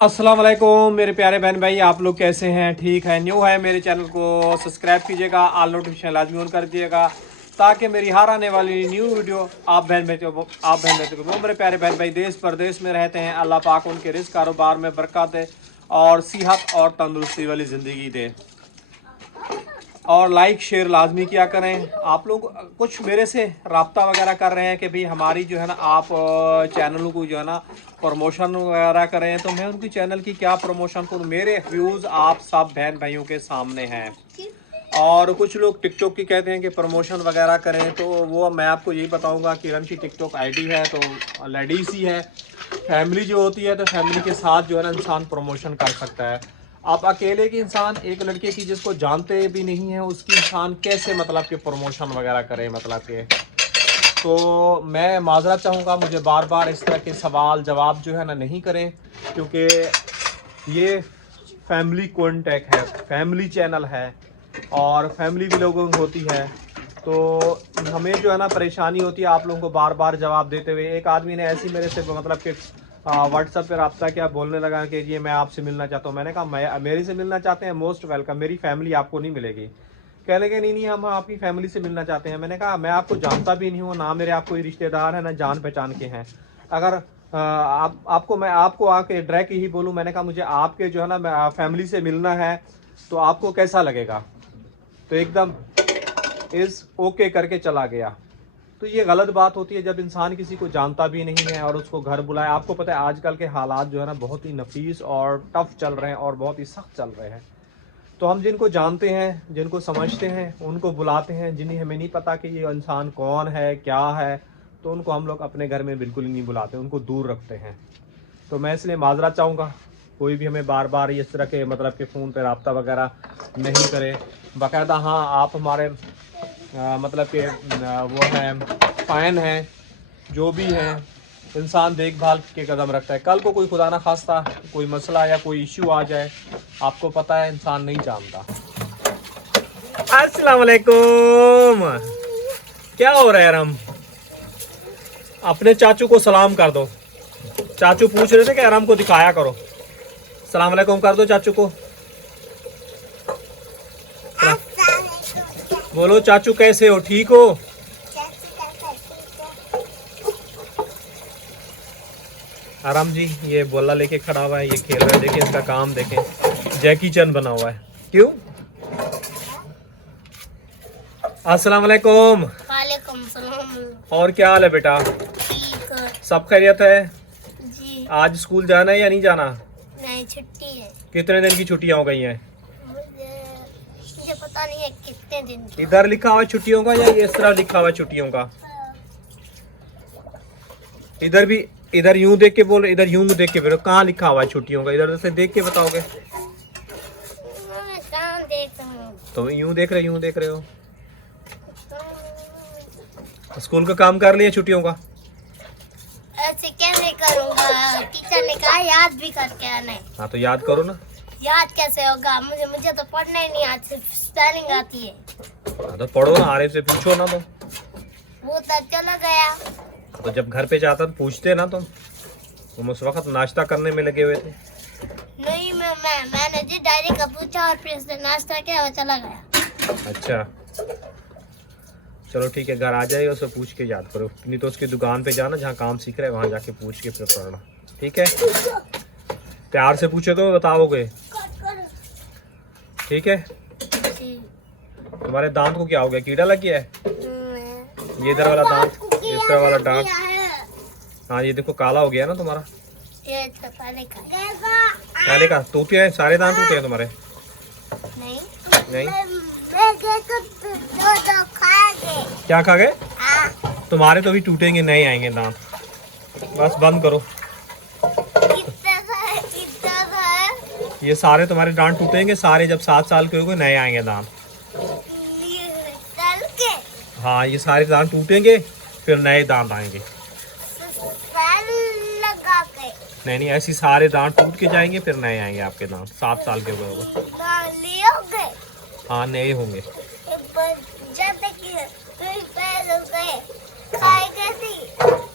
अस्सलाम वालेकुम मेरे प्यारे बहन भाई, आप लोग कैसे हैं? ठीक है? न्यू है मेरे चैनल को सब्सक्राइब कीजिएगा, ऑल नोटिफिकेशन लाजमी ऑन कर दीजिएगा ताकि मेरी हर आने वाली न्यू वीडियो आप बहन भाई वो मेरे प्यारे बहन भाई देश प्रदेश में रहते हैं, अल्लाह पाक उनके रिस्क कारोबार में बरकत दे और सेहत और तंदुरुस्ती वाली ज़िंदगी दे। और लाइक शेयर लाजमी किया करें। आप लोग कुछ मेरे से रब्ता वगैरह कर रहे हैं कि भाई हमारी जो है ना आप चैनल को जो है ना प्रमोशन वगैरह करें, तो मैं उनकी चैनल की क्या प्रमोशन करूँ? मेरे व्यूज़ आप सब बहन भाइयों के सामने हैं। और कुछ लोग टिकटॉक की कहते हैं कि प्रमोशन वगैरह करें, तो वो मैं आपको यही बताऊंगा कि किरण की टिकटॉक आईडी है तो लेडीज़ ही है। फैमिली जो होती है तो फैमिली के साथ जो है ना इंसान प्रमोशन कर सकता है। आप अकेले की इंसान एक लड़के की जिसको जानते भी नहीं है उसकी इंसान कैसे मतलब कि प्रमोशन वगैरह करे, मतलब कि तो मैं माजरत चाहूँगा, मुझे बार बार इस तरह के सवाल जवाब जो है ना नहीं करें, क्योंकि ये फैमिली कॉन्टेक्ट है, फैमिली चैनल है और फैमिली भी लोगों की होती है। तो हमें जो है ना परेशानी होती है आप लोगों को बार बार जवाब देते हुए। एक आदमी ने ऐसी मेरे से मतलब कि व्हाट्सएप पे रब्ता किया, बोलने लगा कि ये मैं आपसे मिलना चाहता हूँ। मैंने कहा मैं मेरे से मिलना चाहते हैं, मोस्ट वेलकम, मेरी फैमिली आपको नहीं मिलेगी। कह लगे नहीं हम आपकी फैमिली से मिलना चाहते हैं। मैंने कहा मैं आपको जानता भी नहीं हूँ, ना मेरे आप कोई रिश्तेदार है ना जान पहचान के हैं। अगर आपको मैं आपको आके डायरेक्ट ही बोलूँ, मैंने कहा मुझे आपके जो है ना फैमिली से मिलना है, तो आपको कैसा लगेगा? तो एकदम इज़ ओके करके चला गया। तो ये गलत बात होती है जब इंसान किसी को जानता भी नहीं है और उसको घर बुलाए। आपको पता है आजकल के हालात जो है ना बहुत ही नफीस और टफ चल रहे हैं और बहुत ही सख्त चल रहे हैं। तो हम जिनको जानते हैं, जिनको समझते हैं, उनको बुलाते हैं। जिन्हें हमें नहीं पता कि ये इंसान कौन है क्या है, तो उनको हम लोग अपने घर में बिल्कुल ही नहीं बुलाते, उनको दूर रखते हैं। तो मैं इसलिए माजरत चाहूँगा, कोई भी हमें बार बार इस तरह के मतलब के फ़ोन पे रब्ता वगैरह नहीं करे। बाकायदा हाँ आप हमारे मतलब कि वो हैं फ़ैन हैं, जो भी हैं, इंसान देखभाल के कदम रखता है। कल को कोई खुदा ना खास्ता कोई मसला या कोई इश्यू आ जाए, आपको पता है इंसान नहीं जानता। अस्सलाम वालेकुम, क्या हो रहा है? हम अपने चाचू को सलाम कर दो। चाचू पूछ रहे थे कि आराम को दिखाया करो, सलाम वालेकुम कर दो चाचू को। बोलो चाचू कैसे हो, ठीक हो? आराम जी ये बोला लेके खड़ा हुआ है, ये खेल रहा है, देखें इसका काम देखें, जैकी चैन बना हुआ है। क्यों? अस्सलाम वालेकुम। वालेकुम सलाम। और क्या हाल है बेटा? ठीक है सब खैरियत है जी। आज स्कूल जाना है या नहीं जाना? नहीं, छुट्टी है। कितने दिन की छुट्टियां हो गई हैं? मुझे पता नहीं है कितने दिन की। इधर लिखा हुआ है छुट्टियों का या ये इस तरह लिखा हुआ है छुट्टियों का? इधर भी, इधर यूं देख के बोलो, इधर यूं देख के बोलो, कहाँ लिखा हुआ है छुट्टियों का? इधर से देख के बताओगे। मैं कहाँ देख रहा हूँ? तो यूं देख रहे, यूं देख रहे हो। स्कूल का काम कर लिया छुट्टियों का? ऐसे कैसे करूँगा? टीचर ने कहा याद भी करके आना है। हाँ तो याद करो ना। याद कैसे होगा? मुझे तो पढ़ना ही नहीं आता, सिर्फ स्पेलिंग आती है। हाँ तो पढ़ो ना, आरिफ से पूछो ना। तो वो तो चला गया। तो जब घर पे जाता तो पूछते ना तुम उस वक्त नाश्ता करने में लगे हुए थे। नहीं मैंने जी डायरी का पूछा और फिर उसने नाश्ता किया, वो चला गया। अच्छा चलो ठीक है, घर आ जाए उससे पूछ के याद करो, नहीं तो उसकी दुकान पे जाना जहाँ काम सीख रहे हैं वहाँ जाके पूछ के फिर पढ़ना, ठीक है? प्यार से पूछोगे तो बताओगे, ठीक है? तुम्हारे दांत को क्या हो गया? कीड़ा लग गया है? ये इधर वाला दांत, इस तरह वाला दांत, हाँ ये देखो काला हो गया ना तुम्हारा। ये तो पहले का टूटे हैं सारे दांत, टूटे हैं तुम्हारे? नहीं क्या खा गए? तुम्हारे तो भी टूटेंगे, नहीं आएंगे दांत। बस बंद करो, ये सारे तुम्हारे दांत टूटेंगे सारे, जब 7 साल के हो गए नए आएंगे दांत। हाँ ये सारे दांत टूटेंगे फिर नए दांत आएंगे। नहीं ऐसी सारे दांत टूट के जाएंगे फिर नए आएंगे आपके दांत, 7 साल के हो गए। हाँ नए होंगे।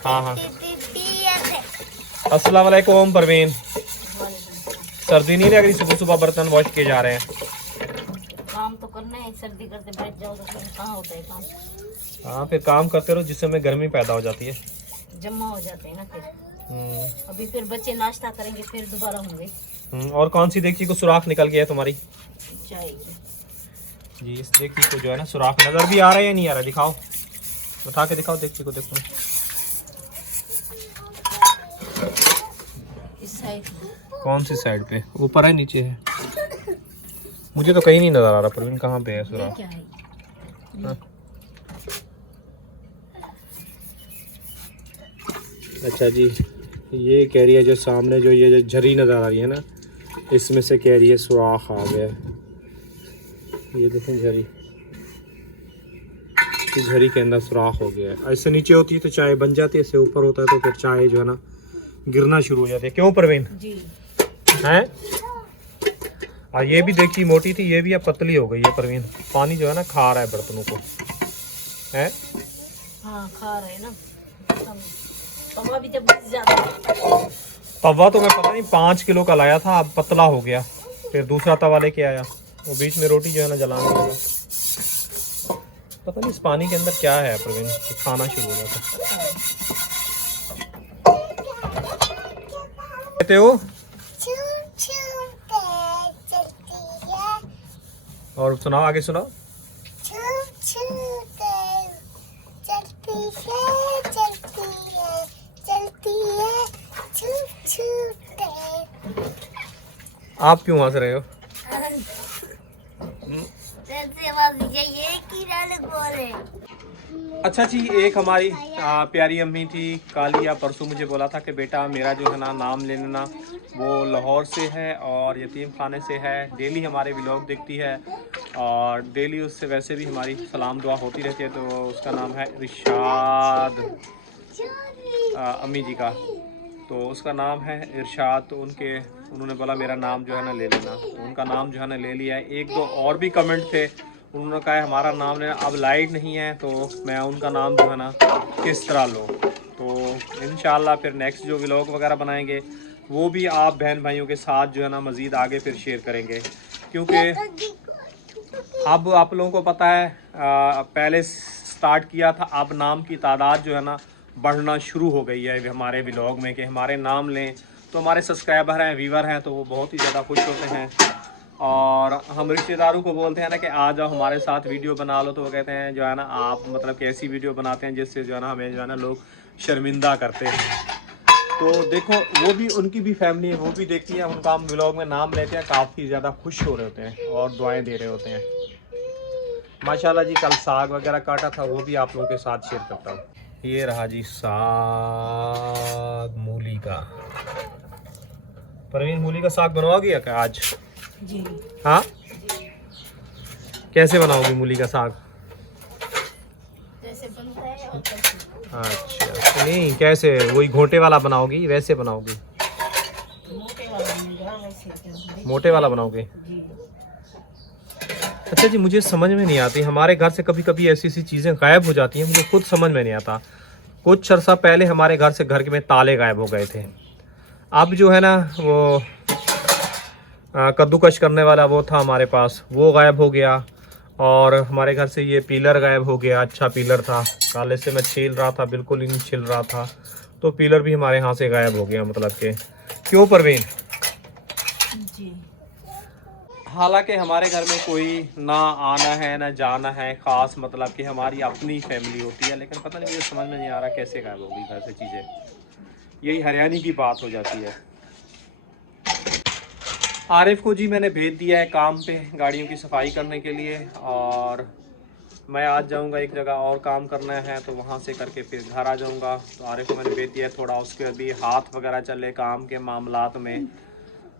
हाँ हाँ। अस्सलाम वालेकुम परवीन। सर्दी नहीं लग रही सुबह सुबह बर्तन वॉश किए जा रहे हैं? काम तो करना है, सर्दी करते बैठ जाओ तो फिर कहाँ होता है काम। हाँ फिर काम करते रहो जिससे हमें गर्मी पैदा हो जाती है। जमा हो जाते हैं ना फिर। अभी फिर बच्चे नाश्ता करेंगे फिर दोबारा होंगे। और कौन सी देगची को सुराख निकल गया है तुम्हारी? चाय की। जी इस देगची को जो है ना सुराख नजर भी आ रहा है या नहीं आ रहा? दिखाओ, उठा के दिखाओ देगची को, देखो इस साइड। कौन सी साइड पे? ऊपर है नीचे है? मुझे तो कहीं नहीं नजर आ रहा प्रवीण, कहाँ पे है सुराख? क्या है? हाँ। अच्छा जी, ये कह रही है जो सामने जो ये जो झरी नज़र आ रही है ना, इसमें से कह रही है सुराख आ गया। ये देखें झरी, इस झरी के अंदर सुराख हो गया है। ऐसे नीचे होती है तो चाय बन जाती है, ऐसे ऊपर होता है तो फिर चाय जो है ना गिरना शुरू हो जाती है। क्यों प्रवीण? जी हैं? और ये भी देखिए मोटी थी, ये भी अब पतली हो गई है प्रवीण। पानी जो है ना खा रहा है बर्तनों को, है? हाँ खा रहे हैं ना। तवा भी जब ज्यादा, तवा तो मैं पता नहीं 5 किलो का लाया था, अब पतला हो गया। फिर दूसरा तवा लेके आया, वो बीच में रोटी जो है ना जलाने लगा। पता नहीं इस पानी के अंदर क्या है प्रवीण, खाना शुरू हो जाता। कहते हो और सुनाओ, आगे सुनाओ। आप क्यों हंस रहे हो? अच्छा जी, एक हमारी प्यारी अम्मी थी काली, या परसों मुझे बोला था कि बेटा मेरा जो है ना नाम ले लेना। वो लाहौर से है और यतीम खाने से है। डेली हमारे व्लॉग देखती है और डेली उससे वैसे भी हमारी सलाम दुआ होती रहती है। तो उसका नाम है इरशाद, अम्मी जी का। तो उसका नाम है इरशाद। तो उन्होंने बोला मेरा नाम जो है ना ले लेना। तो उनका नाम जो है ना ले लिया है। एक दो और भी कमेंट थे, उन्होंने कहा है हमारा नाम लेना। अब लाइट नहीं है तो मैं उनका नाम जो है ना किस तरह लूँ। तो इंशाल्लाह फिर नेक्स्ट जो व्लॉग वगैरह बनाएंगे वो भी आप बहन भाइयों के साथ जो है ना मज़ीद आगे फिर शेयर करेंगे। क्योंकि अब आप लोगों को पता है पहले स्टार्ट किया था, अब नाम की तादाद जो है ना बढ़ना शुरू हो गई है हमारे व्लॉग में, कि हमारे नाम लें तो हमारे सब्सक्राइबर हैं, व्यूवर हैं, तो वो बहुत ही ज़्यादा खुश होते हैं। और हम रिश्तेदारों को बोलते हैं ना कि आ जाओ हमारे साथ वीडियो बना लो, तो वो कहते हैं जो है ना आप मतलब कि ऐसी वीडियो बनाते हैं जिससे जो है ना हमें जो है ना लोग शर्मिंदा करते हैं। तो देखो वो भी, उनकी भी फैमिली है, वो भी देखती है, उनका हम व्लॉग में नाम लेते हैं, काफ़ी ज़्यादा खुश हो रहे होते हैं और दुआएं दे रहे होते हैं। माशाल्लाह जी, कल साग वगैरह काटा था, वो भी आप लोगों के साथ शेयर करता हूँ। ये रहा जी साग मूली का। परवीन मूली का साग बनवाओगी क्या आज? जी हाँ, कैसे बनाओगी मूली का साग? जैसे बनता है और कैसे। अच्छा नहीं, कैसे? वही घोंटे वाला बनाओगी वैसे बनाओगी? मोटे वाला बनेगा वैसे। मोटे वाला बनाओगे? जी। अच्छा जी, मुझे समझ में नहीं आती, हमारे घर से कभी कभी ऐसी ऐसी चीज़ें गायब हो जाती हैं, मुझे खुद समझ में नहीं आता। कुछ अर्सा पहले हमारे घर से घर में ताले गायब हो गए थे। अब जो है ना वो कद्दूकश करने वाला वो था हमारे पास, वो गायब हो गया। और हमारे घर से ये पीलर गायब हो गया। अच्छा पीलर था, काले से मैं छील रहा था, बिल्कुल ही नहीं छिल रहा था, तो पीलर भी हमारे यहाँ से गायब हो गया। मतलब के क्यों परवीन? जी। हालांकि हमारे घर में कोई ना आना है ना जाना है ख़ास, मतलब कि हमारी अपनी फैमिली होती है, लेकिन पता नहीं मुझे समझ में नहीं आ रहा कैसे गायब होगी घर से चीज़ें। यही हरियाणी की बात हो जाती है। आरिफ को जी मैंने भेज दिया है काम पे गाड़ियों की सफाई करने के लिए, और मैं आज जाऊंगा एक जगह और काम करना है, तो वहाँ से करके फिर घर आ जाऊंगा। तो आरिफ को मैंने भेज दिया है, थोड़ा उसके अभी हाथ वगैरह चले काम के मामलात में,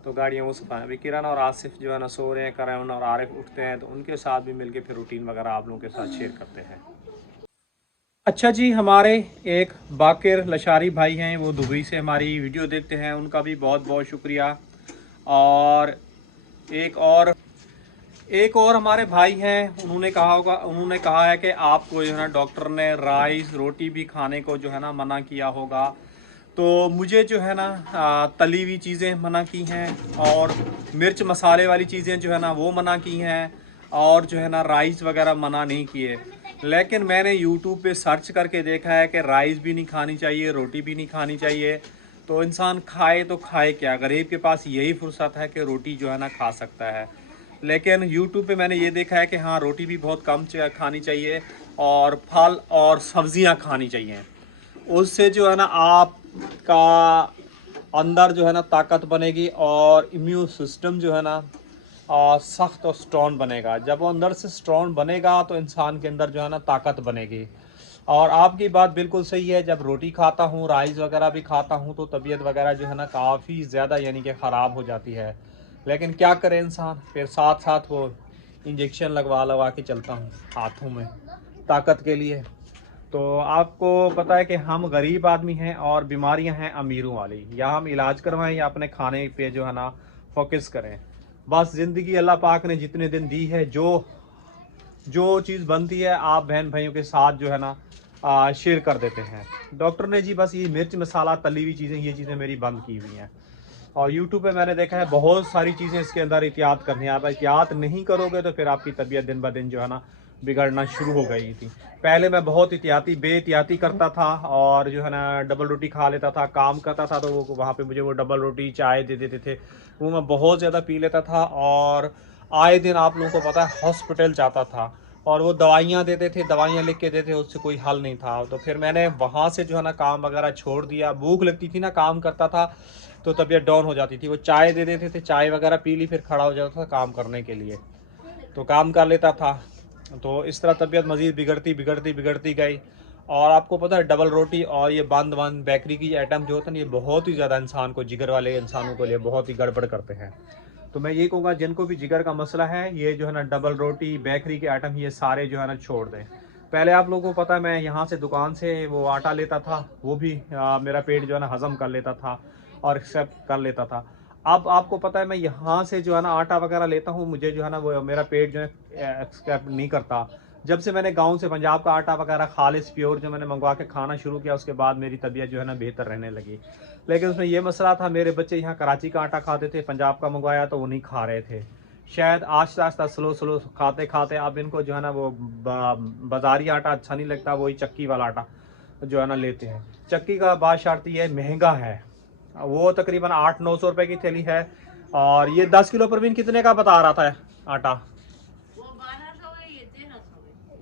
तो गाड़ियों को सफाई। अभी किरण और आसिफ जो है ना सो रहे हैं, करण और आरिफ उठते हैं तो उनके साथ भी मिलके फिर रूटीन वगैरह आप लोगों के साथ शेयर करते हैं। अच्छा जी, हमारे एक बाकिर लशारी भाई हैं, वो दुबई से हमारी वीडियो देखते हैं, उनका भी बहुत बहुत शुक्रिया। और एक और हमारे भाई हैं, उन्होंने कहा है कि आपको जो है ना डॉक्टर ने राइस रोटी भी खाने को जो है ना मना किया होगा। तो मुझे जो है ना तली हुई चीज़ें मना की हैं, और मिर्च मसाले वाली चीज़ें जो है ना वो मना की हैं, और जो है ना राइस वगैरह मना नहीं किए। लेकिन मैंने यूट्यूब पे सर्च करके देखा है कि राइस भी नहीं खानी चाहिए, रोटी भी नहीं खानी चाहिए। तो इंसान खाए तो खाए क्या, गरीब के पास यही फुर्सत है कि रोटी जो है ना खा सकता है। लेकिन यूट्यूब पे मैंने ये देखा है कि हाँ, रोटी भी बहुत कम खानी चाहिए, और फल और सब्जियां खानी चाहिए। उससे जो है ना आपका अंदर जो है ना ताकत बनेगी, और इम्यून सिस्टम जो है ना सख्त और स्ट्रॉन्ग बनेगा। जब वो अंदर से स्ट्रॉन्ग बनेगा तो इंसान के अंदर जो है ना ताकत बनेगी। और आपकी बात बिल्कुल सही है, जब रोटी खाता हूँ, राइस वगैरह भी खाता हूँ, तो तबीयत वगैरह जो है ना काफ़ी ज़्यादा यानी कि ख़राब हो जाती है। लेकिन क्या करे इंसान, फिर साथ साथ वो इंजेक्शन लगवा के चलता हूँ हाथों में ताकत के लिए। तो आपको पता है कि हम गरीब आदमी हैं और बीमारियां हैं अमीरों वाली। या हम इलाज करवाएं या अपने खाने पे जो है ना फोकस करें। बस ज़िंदगी अल्लाह पाक ने जितने दिन दी है, जो जो चीज़ बनती है आप बहन भाइयों के साथ जो है ना शेयर कर देते हैं। डॉक्टर ने जी बस ये मिर्च मसाला तली हुई चीज़ें, ये चीज़ें मेरी बंद की हुई हैं। और यूट्यूब पे मैंने देखा है बहुत सारी चीज़ें इसके अंदर एहतियात करनी है। आप एहतियात नहीं करोगे तो फिर आपकी तबीयत दिन ब दिन जो है ना बिगड़ना शुरू हो गई थी। पहले मैं बहुत बेहतियाती करता था, और जो है ना डबल रोटी खा लेता था, काम करता था तो वो वहाँ पे मुझे वो डबल रोटी चाय दे देते थे, वो मैं बहुत ज़्यादा पी लेता था। और आए दिन आप लोगों को पता है हॉस्पिटल जाता था, और वो दवाइयाँ देते थे, दवाइयाँ लिख के देते, उससे कोई हल नहीं था। तो फिर मैंने वहाँ से जो है ना काम वगैरह छोड़ दिया। भूख लगती थी ना, काम करता था तो तबीयत डाउन हो जाती थी, वो चाय दे देते थे, चाय वगैरह पी ली, फिर खड़ा हो जाता था काम करने के लिए, तो काम कर लेता था। तो इस तरह तबीयत मज़ीद बिगड़ती गई। और आपको पता है डबल रोटी और ये बंद बेकरी की आइटम जो होता है ना, ये बहुत ही ज़्यादा इंसान को, जिगर वाले इंसानों के लिए बहुत ही गड़बड़ करते हैं। तो मैं ये कहूँगा जिनको भी जिगर का मसला है, ये जो है ना डबल रोटी, बेकरी के आइटम, ये सारे जो है ना छोड़ दें। पहले आप लोगों को पता है मैं यहाँ से दुकान से वो आटा लेता था, वो भी मेरा पेट जो है ना हज़म कर लेता था और एक्सेप्ट कर लेता था। अब आपको पता है मैं यहाँ से जो है ना आटा वगैरह लेता हूँ, मुझे जो है ना वो मेरा पेट जो है एक्सेप्ट नहीं करता। जब से मैंने गांव से पंजाब का आटा वगैरह खालिस प्योर जो मैंने मंगवा के खाना शुरू किया, उसके बाद मेरी तबीयत जो है ना बेहतर रहने लगी। लेकिन उसमें ये मसला था, मेरे बच्चे यहाँ कराची का आटा खाते थे, पंजाब का मंगवाया तो वो नहीं खा रहे थे। शायद आस्ता आस्ता स्लो खाते खाते अब इनको जो है ना वो बाज़ारी आटा अच्छा नहीं लगता, वही चक्की वाला आटा जो है ना लेते हैं। चक्की का बादशाह ये महंगा है, वो तकरीबन 800-900 रुपए की थैली है। और ये 10 किलो परवीन कितने का बता रहा था आटा?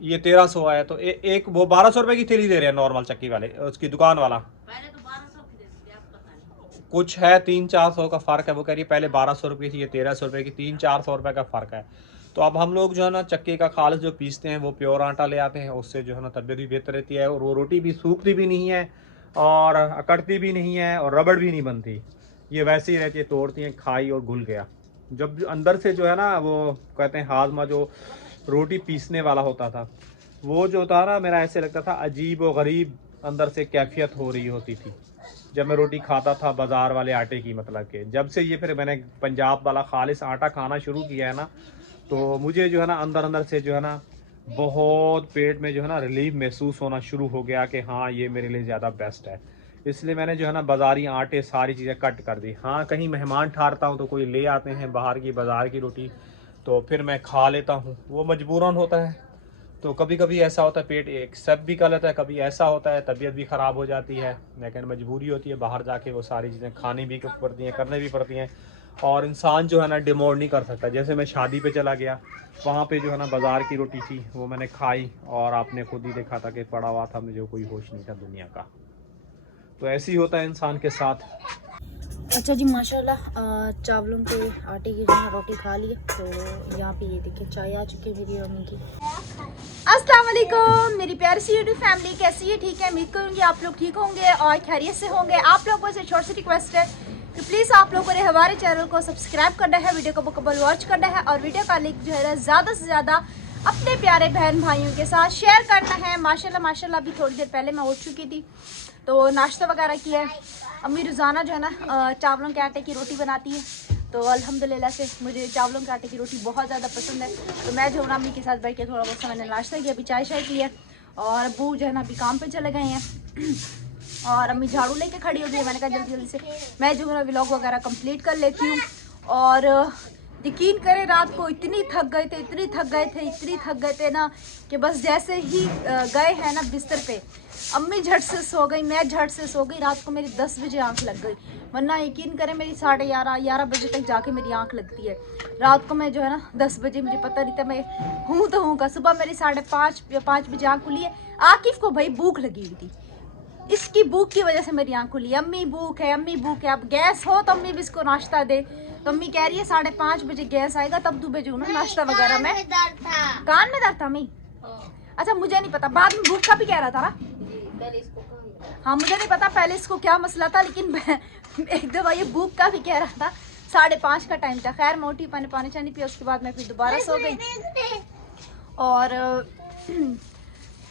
ये 1300 है। तो एक वो 1200 रुपए की थैली दे रहे हैं नॉर्मल चक्की वाले, उसकी दुकान वाला। पहले तो 1200 की देते थे, अब पता नहीं। कुछ है 300-400 का फ़र्क है। वो कह रही है पहले 1200 रुपये थी, ये 1300 रुपये की, 300-400 रुपये का फ़र्क है। तो अब हम लोग जो है ना चक्की का खालिस जो पीसते हैं, वो प्योर आटा ले आते हैं, उससे जो है ना तबीयत भी बेहतर रहती है, और वो रोटी भी सूखती भी नहीं है और अकड़ती भी नहीं है और रबड़ भी नहीं बनती। ये वैसे ही रहती है, तोड़ती हैं, खाई और घुल गया। जब अंदर से जो है ना वो कहते हैं हाजमा, जो रोटी पीसने वाला होता था, वो जो था ना मेरा ऐसे लगता था अजीब व गरीब अंदर से कैफियत हो रही होती थी जब मैं रोटी खाता था बाज़ार वाले आटे की। मतलब कि जब से ये फिर मैंने पंजाब वाला खालिस आटा खाना शुरू किया है ना, तो मुझे जो है ना अंदर से जो है ना बहुत पेट में जो है ना रिलीफ महसूस होना शुरू हो गया कि हाँ ये मेरे लिए ज़्यादा बेस्ट है। इसलिए मैंने जो है ना बाज़ारी आटे सारी चीज़ें कट कर दी। हाँ, कहीं मेहमान ठहरता हूँ तो कोई ले आते हैं बाहर की बाज़ार की रोटी, तो फिर मैं खा लेता हूँ, वो मजबूरन होता है। तो कभी कभी ऐसा होता है पेट एक्सेप्ट भी कर लेता है, कभी ऐसा होता है तबीयत भी ख़राब हो जाती है, लेकिन मजबूरी होती है बाहर जाके वो सारी चीज़ें खानी भी पड़ती हैं, करने भी पड़ती हैं। और इंसान जो है ना डिमोड नहीं कर सकता। जैसे मैं शादी पे चला गया, वहाँ पे जो है ना बाज़ार की रोटी थी, वो मैंने खाई और आपने खुद ही देखा था कि पड़ा हुआ था, मुझे कोई होश नहीं था दुनिया का। तो ऐसे ही होता है इंसान के साथ। अच्छा जी, माशाल्लाह चावलों के आटे की जो है रोटी खा ली। तो यहाँ पे ये देखिए चाय आ चुकी है मेरी मम्मी की। अस्सलाम वालेकुम मेरी प्यारी सी यूट्यूब फैमिली, कैसी है? ठीक है, उम्मीद करूँगी आप लोग ठीक होंगे और खैरियत से होंगे। आप लोगों से छोटी सी रिक्वेस्ट है कि प्लीज़ आप लोगों ने हमारे चैनल को सब्सक्राइब करना है, वीडियो को मुकम्मल वॉच करना है और वीडियो का लिंक जो है ज़्यादा से ज़्यादा अपने प्यारे बहन भाइयों के साथ शेयर करना है। माशाल्लाह अभी थोड़ी देर पहले मैं उठ चुकी थी, तो नाश्ता वगैरह किया है। अम्मी रोज़ाना जो है ना चावलों के आटे की रोटी बनाती है, तो अल्हम्दुलिल्लाह से मुझे चावलों के आटे की रोटी बहुत ज़्यादा पसंद है। तो मैं जो है अम्मी के साथ बैठ के थोड़ा बहुत मैंने नाश्ता किया, अभी चाय की है और अबू जो है ना अभी काम पे चले गए हैं। और अम्मी झाड़ू लेके खड़ी हो गई। मैंने कहा जल्दी जल्दी से मैं जो है ना व्लॉग वगैरह कंप्लीट कर लेती हूँ। और यकीन करें रात को इतनी थक गए थे ना कि बस जैसे ही गए हैं ना बिस्तर पे, अम्मी झट से सो गई, मैं झट से सो गई। रात को मेरी 10 बजे आंख लग गई, वरना यकीन करें मेरी 11:30 बजे तक जाके मेरी आंख लगती है। रात को मैं जो है ना 10 बजे, मुझे पता नहीं था, मैं हूँ तो हूँ का। सुबह मेरी 5:30 या 5 बजे आंख खुली है। आकिफ को भाई भूख लगी हुई थी, इसकी भूख की वजह से मेरी आंख खुली। अम्मी भूख है, अम्मी भूख है। अब गैस हो तो अम्मी भी इसको नाश्ता दे, तो अम्मी कह रही है 5:30 बजे गैस आएगा तब तू भेजू ना नाश्ता वगैरह में। कान में दर्द था अम्मी? अच्छा मुझे नहीं पता, बाद में भूख का भी कह रहा था ना। हाँ मुझे नहीं पता पहले इसको क्या मसला था, लेकिन एक दफा ये भूख का भी कह रहा था। 5:30 का टाइम था। खैर मोटी पानी चानी पिया, उसके बाद मैं फिर दोबारा सो गई। और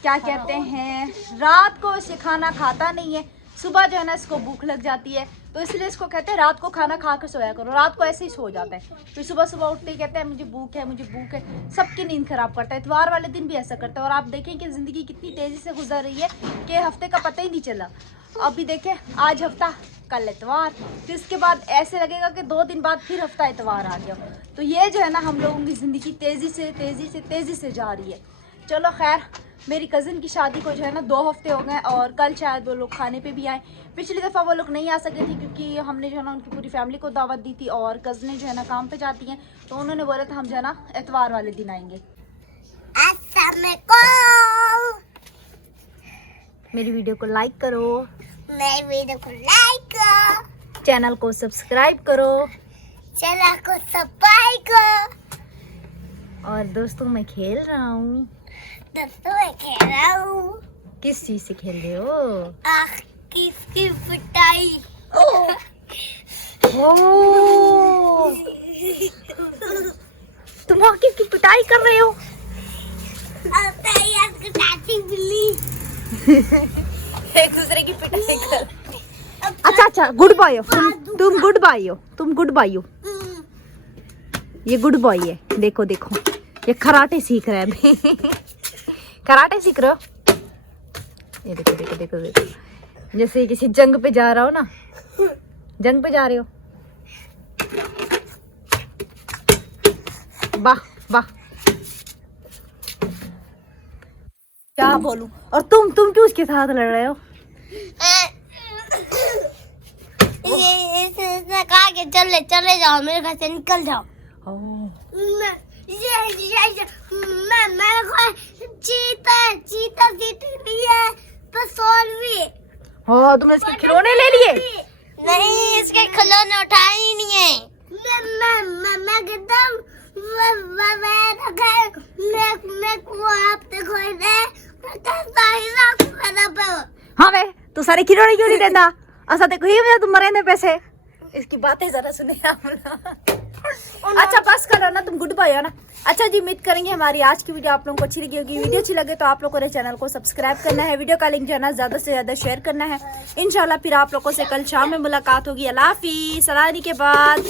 क्या कहते हैं, रात को इसे खाना खाता नहीं है, सुबह जो है ना इसको भूख लग जाती है, तो इसलिए इसको कहते हैं रात को खाना खा कर सोया करो। रात को ऐसे ही सो जाता है, फिर सुबह उठते ही कहते हैं मुझे भूख है, मुझे भूख है। सबकी नींद खराब करता है। इतवार वाले दिन भी ऐसा करता है। और आप देखें कि ज़िंदगी कितनी तेज़ी से गुजर रही है कि हफ्ते का पता ही नहीं चला। अभी देखें आज हफ्ता, कल इतवार, फिर इसके बाद ऐसे लगेगा कि 2 दिन बाद फिर हफ्ता इतवार आ गया। तो ये जो है ना हम लोगों की ज़िंदगी तेज़ी से जा रही है। चलो खैर, मेरी कज़न की शादी को जो है ना 2 हफ्ते हो गए और कल शायद वो लोग खाने पे भी आए। पिछली दफ़ा वो लोग नहीं आ सके थे क्योंकि हमने जो है ना उनकी पूरी फैमिली को दावत दी थी और कज़नें जो है ना काम पे जाती हैं, तो उन्होंने बोला था हम जो है ना इतवार वाले दिन आएंगे। मेरी वीडियो को लाइक करो, मेरी वीडियो को लाइक करो, चैनल को सब्सक्राइब करो, चैनल को सब्सक्राइब करो। और दोस्तों मैं खेल रहा हूँ। दोस्तों मैं खेल रहा हूँ। किस चीज़ से खेल रहे हो? आँख किसकी पिटाई। तुम आकिफ की पिटाई कर रहे हो? बिल्ली एक दूसरे की पिटाई कर। अच्छा गुड बॉय हो तुम गुड बॉय हो, तुम गुड बॉय हो। ये गुड बॉय है। देखो ये कराटे सीख रहा है अभी। कराटे सीख रहे हो? ये देखो जैसे किसी जंग पे जा रहा हो ना, जंग पे जा रहे हो। वाह क्या बोलूं। और तुम क्यों उसके साथ लड़ रहे हो? इसने कहा कि चले जाओ, मेरे घर से निकल जाओ। चीता नहीं है, बस और भी। हाँ तुमने इसके खिलौने ले लिए? नहीं, इसके खिलौने उठाए ही नहीं है। हाँ वे तू सारे खिलौने क्यों नहीं देता? ऐसा देखो ही तुम मरेंगे पैसे। इसकी बातें जरा सुने आप। अच्छा बस करो ना, तुम गुड बाय हो ना। अच्छा जी, उम्मीद करेंगे हमारी आज की वीडियो आप लोगों को अच्छी लगी होगी। वीडियो अच्छी लगे तो आप लोगों ने चैनल को सब्सक्राइब करना है, वीडियो का लिंक जो है ना ज़्यादा से ज़्यादा शेयर करना है। इंशाल्लाह फिर आप लोगों से कल शाम में मुलाकात होगी। अल्लाह हाफिज़। सलामी के बाद